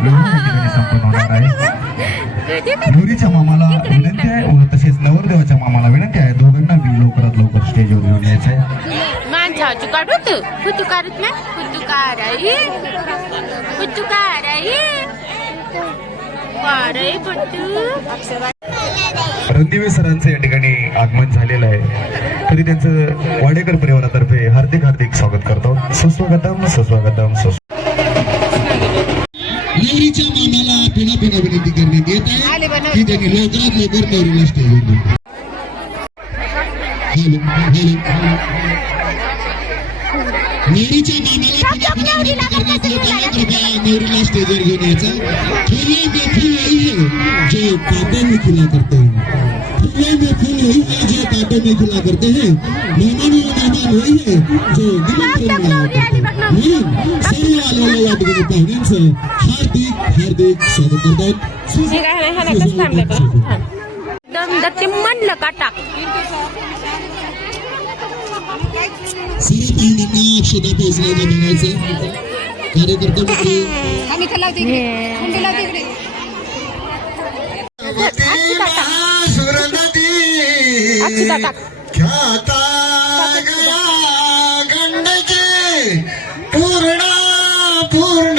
ठिकाणी संपन्न होणार आहे नवरीच्या मामाला विनंती आहे व तसेच नवरदेवाच्या मामाला विनंती आहे दोघांना बी लवकरात लवकर स्टेजवर घेऊन यायचं आहे ना रणदिवे सरांचं या ठिकाणी आगमन झालेलं आहे. तरी त्यांचं वाडेकर परिवारातर्फे हार्दिक हार्दिक स्वागत करतो. सुस्वागतम सुस्वागतम सुस्वागतम. नवरीच्या मामाला पुन्हा पुन्हा विनंती करण्यात येत आहे. की त्यांनी लवकरात लवकर नवरीला हॅलो नवरीच्या मामाला पुन्हा पुन्हा विनंती करण्यात येत आहे. कृपया नवरीला स्टेजवर घेऊन यायचं. फुले में फूल वही है जो कांटों में खिला करते हैं. फूले में फूल वही है जो कांटों में खिला करते हैं. मेहमान में मेहमान वही है जो करते हैं. म्हणून सर्व आलेल्या या ठिकाणी पाहुण्यांचं हार्दिक हार्दिक स्वागत करतात दम दत्ते म्हणलं का टाक सर्व पाहुण्यांना अक्षता पोहोचल्याचं म्हणायचं. कार्यकर्ते मंडळी अक्षता टाक ख्याता गंडचे पूर्ण पूर्ण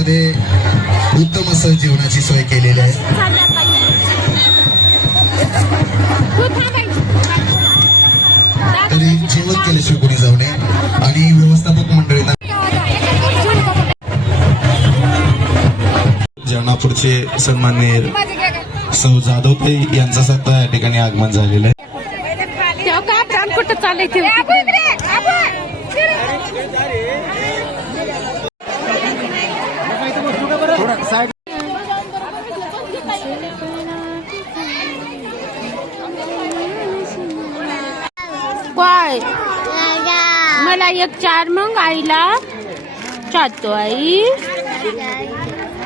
मंडपामध्ये उत्तम असं जेवणाची सोय केलेली आहे. तरी जेवण केल्याशिवाय कोणी जाऊ नये. आणि व्यवस्थापक मंडळींना जळणापूरचे सन्माननीय सौ जाधवताई यांचं सत्ता या ठिकाणी आगमन झालेलं आहे तेव्हा का प्राण कुठं चालायचे काय? मला एक चार मग आईला. चालतो आई.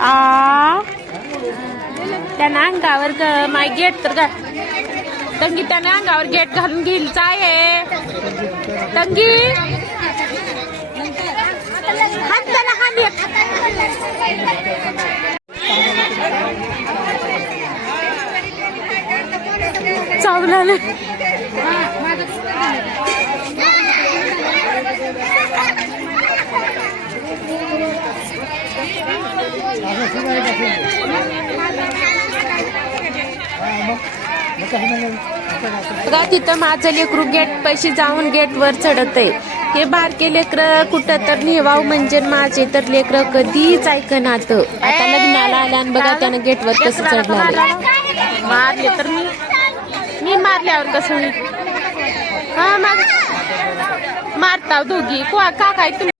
आ. त्यानं अंगावर माय गेट तर ग तंगी त्याने अंगावर गेट घालून घेईल आहे तंगी हात त्याला. चावला बघा तिथं माझं लेकरू गेट पैसे जाऊन गेटवर चढत आहे हे बारके लेकर कुठं तर नेवाव म्हणजे माझे तर लेकर कधीच ऐकनात आता लग्नाला आल्या आणि बघा त्यानं गेटवर कसं चढलं मारले तर मी मी मारल्यावर कसं हा मारताव दोघी. का काय तुम्ही?